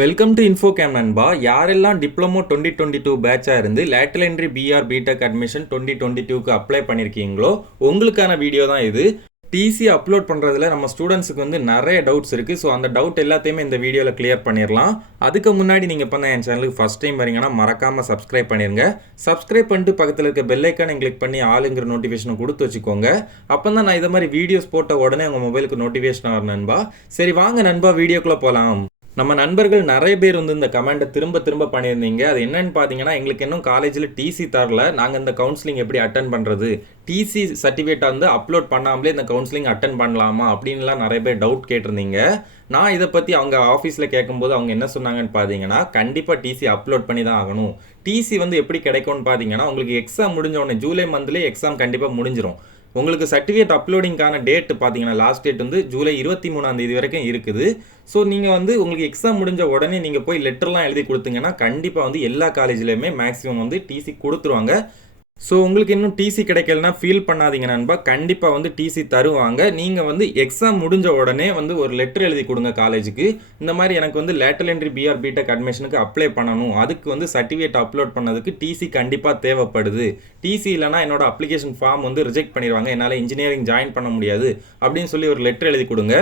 Welcome to இன்ஃபோகேம் நண்பா. யாரெல்லாம் diploma 2022 பேட்சாக இருந்து லேட்டரல் என்ட்ரி பிஆர் B.Tech அட்மிஷன் 2022க்கு அப்ளை பண்ணியிருக்கீங்களோ உங்களுக்கான வீடியோ தான் இது. டிசி அப்லோட் பண்ணுறதுல நம்ம ஸ்டூடெண்ட்ஸுக்கு வந்து நிறைய டவுட்ஸ் இருக்குது. ஸோ அந்த டவுட் எல்லாத்தையுமே இந்த வீடியோவில் கிளியர் பண்ணிடலாம். அதுக்கு முன்னாடி நீங்கள் இப்போ என் சேனலுக்கு ஃபஸ்ட் டைம் வரீங்கன்னா மறக்காமல் சப்ஸ்கிரைப் பண்ணிடுங்க. சப்ஸ்கிரைப் பண்ணிட்டு பக்கத்தில் இருக்க பெல் ஐக்கானை கிளிக் பண்ணி ஆளுங்கிற நோட்டிஃபிகேஷனை கொடுத்து வச்சுக்கோங்க. அப்போ தான் நான் இதை மாதிரி வீடியோஸ் போட்ட உடனே உங்கள் மொபைலுக்கு நோட்டிஃபிகேஷன் ஆகும் நண்பா. சரி வாங்க நண்பா, வீடியோக்குள்ளே போகலாம். நம்ம நண்பர்கள் நிறைய பேர் வந்து இந்த கமெண்ட்டை திரும்ப பண்ணியிருந்தீங்க. அது என்னன்னு பார்த்தீங்கன்னா, எங்களுக்கு இன்னும் காலேஜில் டிசி தரல, நாங்கள் இந்த கவுன்சிலிங் எப்படி அட்டன் பண்ணுறது, டிசி சர்டிஃபிகேட்டை வந்து அப்லோட் பண்ணாமலே இந்த கவுன்சிலிங் அட்டன் பண்ணலாமா அப்படின்லாம் நிறைய பேர் டவுட் கேட்டிருந்தீங்க. நான் இதை பற்றி அவங்க ஆஃபீஸில் கேட்கும்போது அவங்க என்ன சொன்னாங்கன்னு பார்த்தீங்கன்னா, கண்டிப்பாக டிசி அப்லோட் பண்ணி தான் ஆகணும். டிசி வந்து எப்படி கிடைக்கும்னு பார்த்தீங்கன்னா, உங்களுக்கு எக்ஸாம் முடிஞ்ச உடனே ஜூலை மந்த்லேயே எக்ஸாம் கண்டிப்பாக முடிஞ்சிடும். உங்களுக்கு சர்டிஃபிகேட் அப்லோடிங்கான டேட் பார்த்தீங்கன்னா லாஸ்ட் டேட் வந்து ஜூலை 23 வரைக்கும் இருக்குது. ஸோ நீங்கள் வந்து உங்களுக்கு எக்ஸாம் முடிஞ்ச உடனே நீங்கள் போய் லெட்டர்லாம் எழுதி கொடுத்தீங்கன்னா கண்டிப்பாக வந்து எல்லா காலேஜ்லேயுமே மேக்ஸிமம் வந்து டிசி கொடுத்துருவாங்க. ஸோ உங்களுக்கு இன்னும் டிசி கிடைக்கலனா ஃபீல் பண்ணாதீங்க நண்பா, கண்டிப்பாக வந்து டிசி தருவாங்க. நீங்கள் வந்து எக்ஸாம் முடிஞ்ச உடனே வந்து ஒரு லெட்டர் எழுதி கொடுங்க காலேஜுக்கு. இந்த மாதிரி எனக்கு வந்து லேட்டரல் என்ட்ரி பிஆர் B.Tech அட்மிஷனுக்கு அப்ளை பண்ணணும், அதுக்கு வந்து சர்டிஃபிகேட் அப்லோட் பண்ணதுக்கு டிசி கண்டிப்பாக தேவைப்படுது. டிசி இல்லைனா என்னோட அப்ளிகேஷன் ஃபார்ம் வந்து ரிஜெக்ட் பண்ணிடுவாங்க, என்னால் இன்ஜினியரிங் ஜாயின் பண்ண முடியாது அப்படின்னு சொல்லி ஒரு லெட்டர் எழுதி கொடுங்க.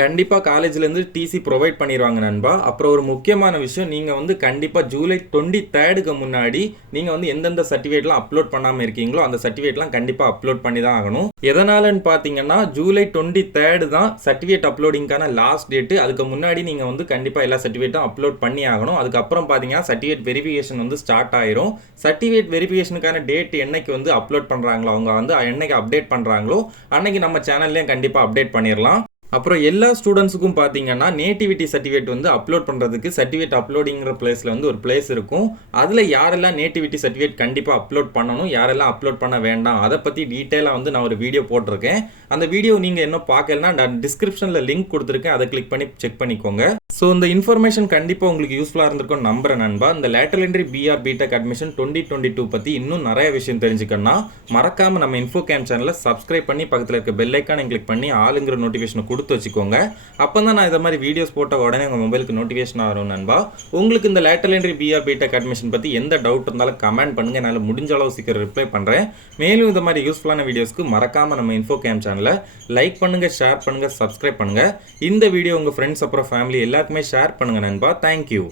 கண்டிப்பாக காலேஜ்லேருந்து டிசி ப்ரொவைட் பண்ணிடுவாங்க நண்பா. அப்புறம் ஒரு முக்கியமான விஷயம், நீங்கள் வந்து கண்டிப்பாக ஜூலை 23க்கு முன்னாடி நீங்கள் வந்து எந்தெந்த சர்டிஃபிகேட்லாம் அப்லோட் பண்ணாமல் இருக்கீங்களோ அந்த சர்டிஃபிகேட்லாம் கண்டிப்பாக அப்லோட் பண்ணி தான் ஆகணும். எதனாலன்னு பார்த்தீங்கன்னா, ஜூலை 23 தான் சர்டிஃபிகேட் அப்லோடிங்கான லாஸ்ட் டேட்டு. அதுக்கு முன்னாடி நீங்கள் வந்து கண்டிப்பாக எல்லா சர்டிஃபிகேட்டும் அப்லோட் பண்ணி ஆகணும். அதுக்கப்புறம் பார்த்தீங்கன்னா சர்டிஃபிகேட் வெரிஃபிகேஷன் வந்து ஸ்டார்ட் ஆயிரும். சர்டிஃபிகேட் வெரிஃபிகேஷனுக்கான டேட் என்னைக்கு வந்து அப்லோட் பண்ணுறாங்களோ, அவங்க வந்து என்னைக்கு அப்டேட் பண்ணுறாங்களோ அன்னைக்கு நம்ம சேனல்லையும் கண்டிப்பாக அப்டேட் பண்ணிடலாம். அப்புறம் எல்லா ஸ்டூடெண்ட்ஸுக்கும் பார்த்தீங்கன்னா நேட்டிவிட்டி சர்டிஃபிகேட் வந்து அப்லோட் பண்ணுறதுக்கு சர்டிஃபிகேட் அப்லோடிங்கிற பிளேஸில் வந்து ஒரு பிளேஸ் இருக்கும். அதில் யாரெல்லாம் நேட்டிவிட்டி சர்டிஃபிகேட் கண்டிப்பாக அப்லோட் பண்ணணும், யாரெல்லாம் அப்லோட் பண்ண வேண்டாம், அதை பற்றி டீட்டெயிலாக வந்து நான் ஒரு வீடியோ போட்டிருக்கேன். அந்த வீடியோ நீங்கள் இன்னும் பார்க்கலன்னா நான் டிஸ்கிரிப்ஷனில் லிங்க் கொடுத்துருக்கேன், அதை கிளிக் பண்ணி செக் பண்ணிக்கோங்க. ஸோ இந்த இன்ஃபர்மேஷன் கண்டிப்பாக உங்களுக்கு யூஸ்ஃபுல்லாக இருந்திருக்கும் நம்புறேன் நண்பா. இந்த லேட்டரல் என்ட்ரி பிஆர் B.Tech அட்மிஷன் 2022 பற்றி இன்னும் நிறைய விஷயம் தெரிஞ்சுக்கணும்னா மறக்காமல் நம்ம இன்ஃபோகேம் சேனலை சப்ஸ்கிரைப் பண்ணி பக்கத்தில் இருக்க பெல் ஐக்கானை கிளிக் பண்ணி ஆளுங்கிற நோட்டிஃபிகேஷனை கொடுத்து வச்சுக்கோங்க. அப்போ தான் நான் இதை மாதிரி வீடியோஸ் போட்ட உடனே உங்கள் மொபைலுக்கு நோட்டிஃபிகேஷன் ஆகும் நண்பா. உங்களுக்கு இந்த லேட்டரல் என்ட்ரி பிஆர் B.Tech அட்மிஷன் பற்றி எந்த டவுட் இருந்தாலும் கமெண்ட் பண்ணுங்கள், என்னால் முடிஞ்ச அளவு சீக்கிரம் ரிப்ளை பண்ணுறேன். மேலும் இந்த மாதிரி யூஸ்ஃபுல்லான வீடியோஸ்க்கு மறக்காமல் நம்ம இன்ஃபோகேம் சேனலை லைக் பண்ணுங்கள், ஷேர் பண்ணுங்கள், சப்ஸ்கிரைப் பண்ணுங்கள். இந்த வீடியோ உங்கள் ஃப்ரெண்ட்ஸ் அப்புறம் ஃபேமிலி எல்லாருக்குமே ஷேர் பண்ணுங்கள் நண்பா. தேங்க்யூ.